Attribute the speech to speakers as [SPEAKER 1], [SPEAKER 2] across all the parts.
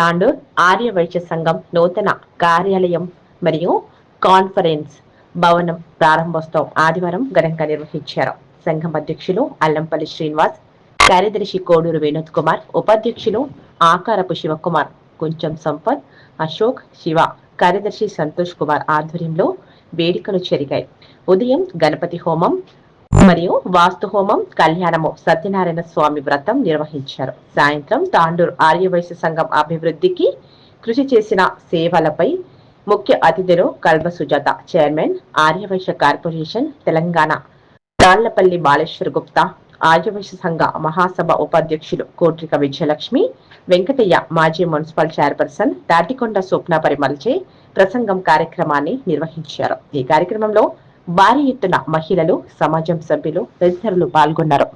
[SPEAKER 1] తాండూర్ ఆర్య వైశ్య సంఘం నూతన కార్యాలయం మరియు కాన్ఫరెన్స్ భవనం ప్రారంభోత్సవం ఆదివారం ఘనంగా నిర్వహించారు. సంఘం అధ్యక్షులు అల్లంపల్లి శ్రీనివాస్ కార్యదర్శి కోడూరు వినోద్ కుమార్ ఉపాధ్యక్షులు ఆకారపు శివకుమార్ కొంచెం సంపత్ అశోక్ శివ కార్యదర్శి సంతోష్ కుమార్ ఆధ్వర్యంలో వేడుకలు జరిగాయి. ఉదయం గణపతి హోమం మరియు వాస్తు హోమం కళ్యాణము సత్యనారాయణ స్వామి వ్రతం నిర్వహించారు. సాయంత్రం తాండూరు ఆర్యవైశ్య సంఘం అభివృద్ధికి కృషి చేసిన సేవలపై ముఖ్య అతిథులు కల్వ సుజాత చైర్మన్ ఆర్యవైశ్య కార్పొరేషన్ తెలంగాణ తాళ్ళపల్లి బాలేశ్వర్ గుప్తా ఆర్యవైశ్య సంఘ మహాసభ ఉపాధ్యక్షులు కోట్రిక విజయలక్ష్మి వెంకటయ్య మాజీ మున్సిపల్ చైర్పర్సన్ తాటికొండ స్వప్న పరిమల్చే ప్రసంగం కార్యక్రమాన్ని నిర్వహించారు. ఈ కార్యక్రమంలో భారీ ఎత్తున మహిళలు సమాజం సభ్యులు తదితరులు పాల్గొన్నారు.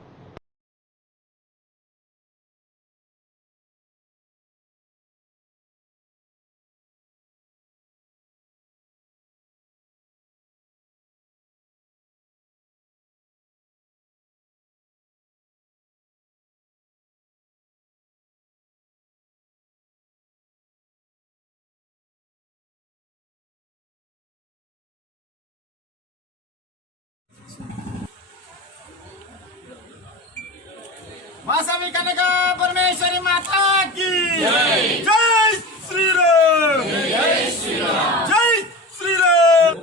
[SPEAKER 2] వాసవి కనక పరమేశ్వరి మాతాకి జై శ్రీరామ్ జై శ్రీరామ్ జై శ్రీరామ్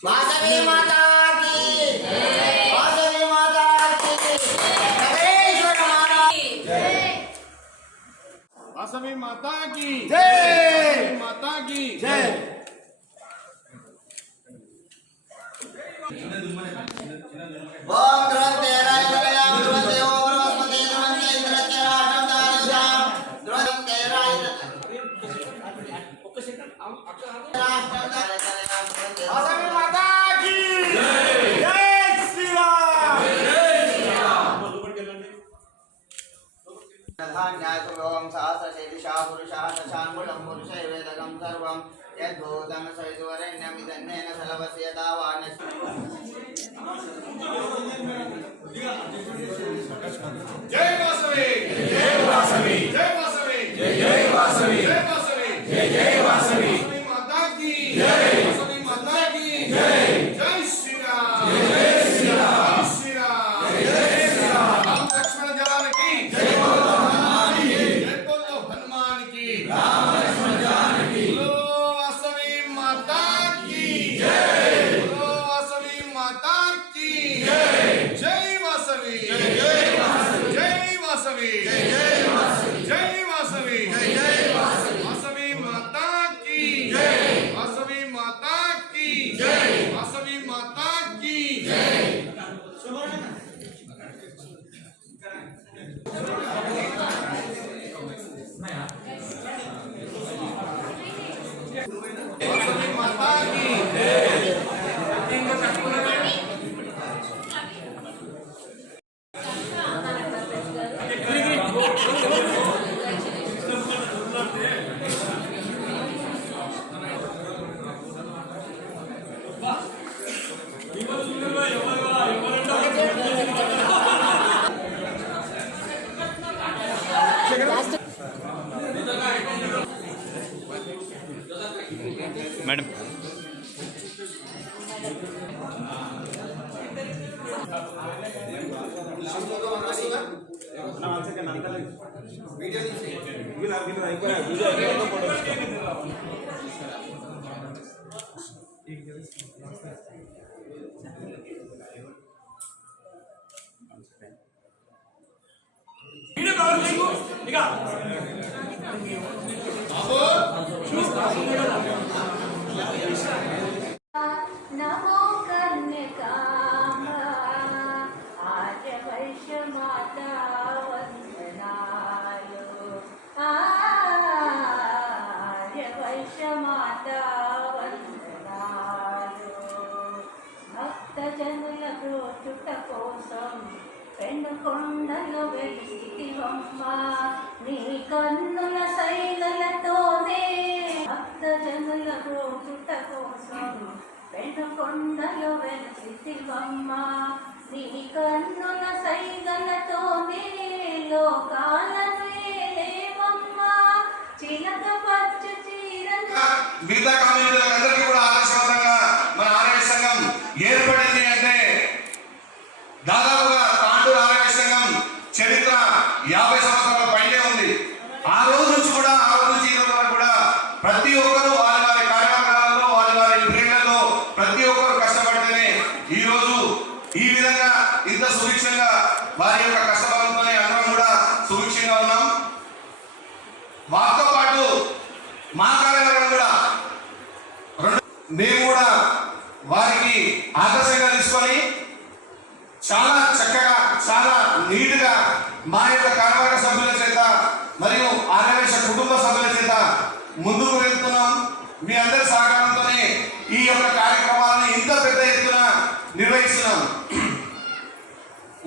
[SPEAKER 3] వాసవి మాతాకి వాసవి మాతాకి
[SPEAKER 2] వాసవి మాతాకి జై మాతాకి జై
[SPEAKER 3] ధాన్యాసుభవం సహస్రశీర్షా పురుషः దశాంగుళం పురుషైవేదకం సర్వం యద్భూతం సవితువరేణ్యమిదన్నేన సలవస్యతా వానస్య
[SPEAKER 2] జై వాసవి జై వాసవి జై వాసవి జై జై వాసవి జై వాసవి జై జై వాసవి మాతా की జై వీడియో తీసి వీళ్ళ వీళ్ళ అయిపోయా వీడియో వీడియో ఫోటో వీడియో
[SPEAKER 4] కావాలి
[SPEAKER 5] మీకు ఇక. బాబు చూస్తా నమో కన్యకా దక్షమాత వందనాలు భక్తజనుల బ్రోచుట కోసం రెండు కొండలు వెలిసివమ్మ నీ కన్నుల శైలలతోనే భక్తజనుల బ్రోచుట కోసం రెండు కొండలు వెలిసివమ్మ నీ కన్నుల శైలలతోనే లోకాలను ఏలేవమ్మ చిలక పచ్చ చీరలు
[SPEAKER 6] మిగతా కమ్యూనిటీలకు అందరికీ కూడా ఆదర్శవంతంగా మన ఆర్య సంఘం ఏర్పడింది అంటే దాదాపుగా తాండూరు ఆర్య సంఘం చరిత్ర యాభై సంవత్సరాల పైనే ఉంది ఆ రోజు నుంచి కూడా ఆ రోజు నుంచి ఈ రోజు వరకు కూడా ప్రతి ఒక్కరు వారి వారి కార్యక్రమాలలో వారి వారి ట్రేడ్లలో ప్రతి ఒక్కరు కష్టపడితేనే ఈ రోజు ఈ విధంగా ఇంత సుభిక్షంగా వారి యొక్క కష్టబలంతోనే అందరం కూడా సుభిక్షంగా ఉన్నాం వారితో పాటు మా కార్యక్రమం కూడా రెండు మేము కూడా వారికి ఆదర్శంగా తీసుకొని చాలా చక్కగా చాలా నీట్గా మా యొక్క కార్యవర్గ సభ్యుల చేత మరియు ఆర్యవేశ కుటుంబ సభ్యుల చేత ముందుకు వెళ్తున్నాం. మీ అందరి సహకారంతోనే ఈ యొక్క కార్యక్రమాలను ఇంత పెద్ద ఎత్తున నిర్వహిస్తున్నాం.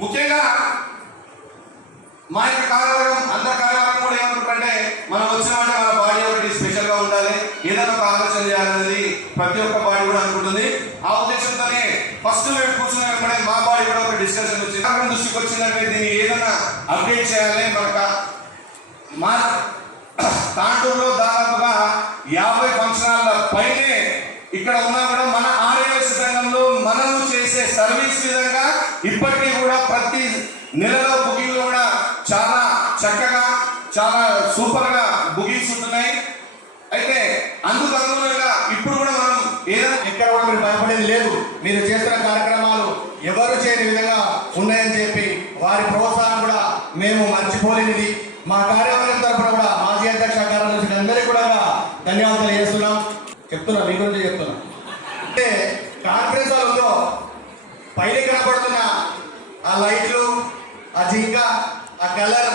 [SPEAKER 6] ముఖ్యంగా మా యొక్క కార్యవర్గం అందరి కార్యవర్గం కూడా ఏమనుకుంటారంటే మనం వచ్చినామంటే మన బాడీ ఒకటి స్పెషల్గా ఉండాలి. ఏదైనా ఒక ఆలోచన చేయాలనేది ప్రతి ఒక్క బాడీ కూడా అనుకుంటుంది. ఆ ఉద్దేశంతోనే ఫస్ట్ మేము కూర్చున్న వెంబడే మా బాడీ కూడా ఒక డిస్కషన్ వచ్చింది కార్యక్రమం దీన్ని ఏదైనా అప్డేట్ చేయాలి మనక మా తాండూరులో దాదాపుగా యాభై ఫంక్షనాల పైనే ఇక్కడ ఉన్నా కూడా మన ఆరోగ్య సంఘంలో మనము చేసే సర్వీస్ విధంగా ఇప్పటికీ కూడా ప్రతి నెలలో బుకింగ్లు కూడా చాలా చక్కగా చాలా సూపర్గా బుకింగ్స్ ఉంటున్నాయి. అయితే అందుకు అనుగుణంగా ఇప్పుడు కూడా మనం ఏదైనా
[SPEAKER 7] ఎక్కడ కూడా మీరు భయపడేది లేదు. మీరు చేస్తున్న కార్యక్రమాలు ఎవరు చేయని విధంగా ఉన్నాయని చెప్పి వారి ప్రోత్సాహం కూడా మేము మర్చిపోలేనిది మా కార్యాలయం తరఫున కూడా మాజీ అధ్యక్ష నుంచి అందరికీ కూడా ధన్యవాదాలు చేస్తున్నాం చెప్తున్నా మీ గురించి చెప్తున్నా. అంటే కాన్ఫరెన్స్ హాల్లో పైన కనపడుతున్న ఆ లైట్లు ఆ జింక ఆ కలర్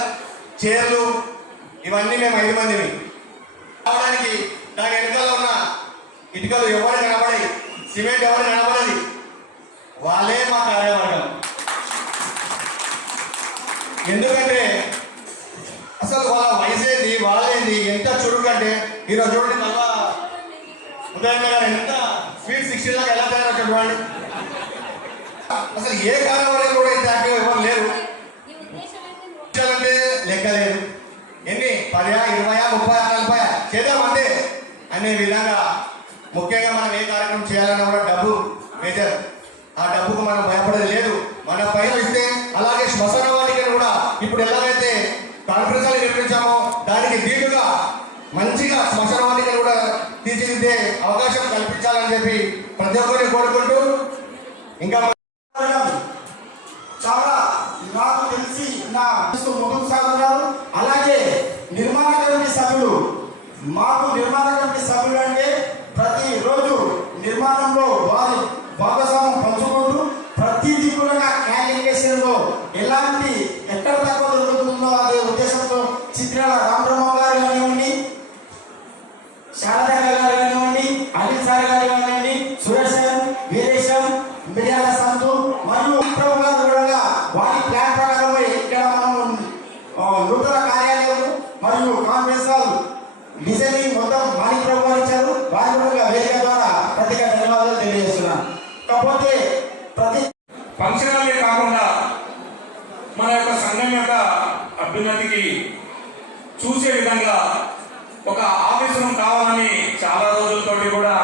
[SPEAKER 7] చైర్లు ఇవన్నీ మేము ఐదు మందిని రావడానికి దాని వెనకాల ఉన్న ఇటుకలు ఎవరు కనబడాయి సిమెంట్ ఎవరు కనబడది వాళ్ళే మా కార్యవర్గం. ఎందుకంటే అసలు వాళ్ళ వయసు ఏంది? వాళ్ళేంది ఎంత చురుకంటే ఈరోజు చూడండి మళ్ళా ఉదయం గారు ఎంత స్వీట్ సిక్స్టీ లాగా ఎలా తయారు చూడండి. అసలు ఏ కార్యవర్గం కూడా ఇంత యాక్టివ్ ఇవ్వడం లేరు అంటే లెక్క లేదు. ఎన్ని? పదా ఇరవయా ముప్పై నలభై చేద్దామంటే అనే విధంగా ముఖ్యంగా మనం ఏ కార్యక్రమం చేయాలన్నా కూడా డబ్బు మేజర్. ఆ డబ్బుకు మనం భయపడేది లేదు మన పైన ఇస్తే అలాగే శ్మశాన వాటికను కూడా ఇప్పుడు ఎలాగైతే కాన్ఫరెన్స్ హాల్ నిర్మించామో దానికి దీటుగా మంచిగా శ్మశాన కూడా తీర్చిదిద్దే అవకాశం కల్పించాలని చెప్పి ప్రతి ఒక్కరిని కోరుకుంటూ ఇంకా
[SPEAKER 8] చాలా నాకు తెలిసి నా ముందుకు సాగుతున్నారు. అలాగే నిర్మాణ కమిటీ సభ్యులు మాకు నిర్మాణ కమిటీ సభ్యులు అంటే ప్రతి రోజు నిర్మాణంలో వారి భాగస్వామి పంచుకుంటూ ప్రతిదీ కూడా క్యాలిక్యులేషన్లో ఎలాంటి ఎక్కడ తక్కువ దొరుకుతుందో అదే ఉద్దేశంతో చిత్రాల రామబ్రహ్మ గారు కానివ్వండి శారద గారు కానివ్వండి అనిల్ సార్ గారు కానివ్వండి సురేశం వీరేశం మిర్యాల సంతు మరియు ప్రభు గారు కూడా వారి ప్లాన్ ప్రకారం ఇక్కడ మనం ఆ, నూతన కార్యాలయం మరియు కాన్ఫరెన్స్ హాల్ డిజైనింగ్ మొత్తం మాణి ప్రభు గారు ఇచ్చారు వారి కూడా వేదిక ద్వారా ప్రత్యేక ధన్యవాదాలు తెలియజేస్తున్నాను కాకపోతే ప్రతి
[SPEAKER 9] ఫంక్షన్ హాలే కాకుండా మన యొక్క సంఘం యొక్క అభ్యున్నతికి చూసే విధంగా ఒక ఆఫీస్ రూమ్ కావాలని చాలా రోజులతోటి కూడా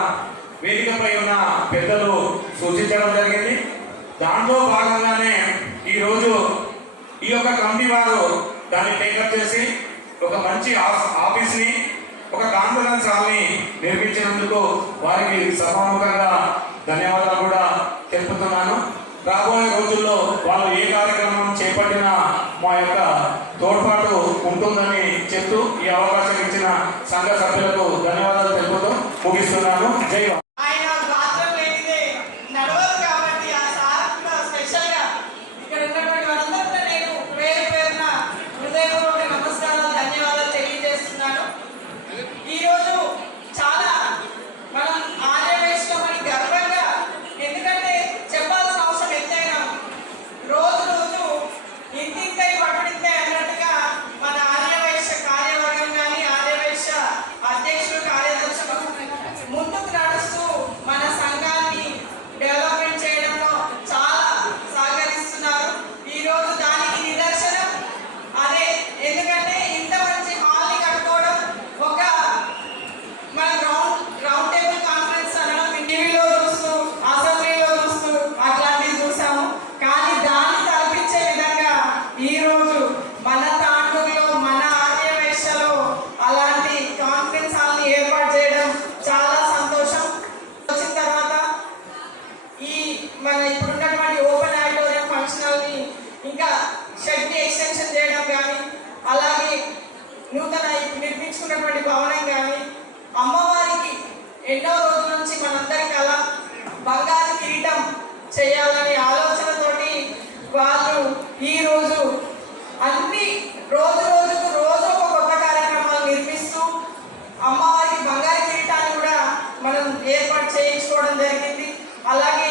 [SPEAKER 9] వేదికపై ఉన్న పెద్దలు సూచించడం జరిగింది దాంట్లో భాగంగానే ఈరోజు ఈ యొక్క కమిటీ వారు దాన్ని టేకప్ చేసి ఒక మంచి ఆఫీస్ ఆఫీస్ని ఒక కాన్ఫరెన్స్ హాల్ని నిర్మించినందుకు వారికి సభాముఖంగా ధన్యవాదాలు కూడా తెలుపుతున్నాను. రాబోయే రోజుల్లో వాళ్ళు ఏ కార్యక్రమం చేపట్టినా మా యొక్క తోడ్పాటు ఉంటుందని చెప్తూ ఈ అవకాశం ఇచ్చిన సంఘ సభ్యులకు ధన్యవాదాలు తెలుపుతూ ముగిస్తున్నాను. జై
[SPEAKER 10] మన ఇప్పుడున్నటువంటి ఓపెన్ ఆడిటోరియం ఫంక్షన్ హాల్ని ఇంకా షెడ్ని ఎక్స్టెన్షన్ చేయడం కానీ అలాగే నూతన నిర్మించుకున్నటువంటి భవనం కానీ అమ్మవారికి ఎన్నో రోజుల నుంచి మనందరికీ అలా బంగారు కిరీటం చేయాలనే ఆలోచనతోటి వాళ్ళు ఈరోజు అన్ని రోజు రోజుకు రోజు ఒక కొత్త కార్యక్రమాలు నిర్మిస్తూ అమ్మవారికి బంగారు కిరీటాన్ని కూడా మనం ఏర్పాటు చేయించుకోవడం జరిగింది. అలాగే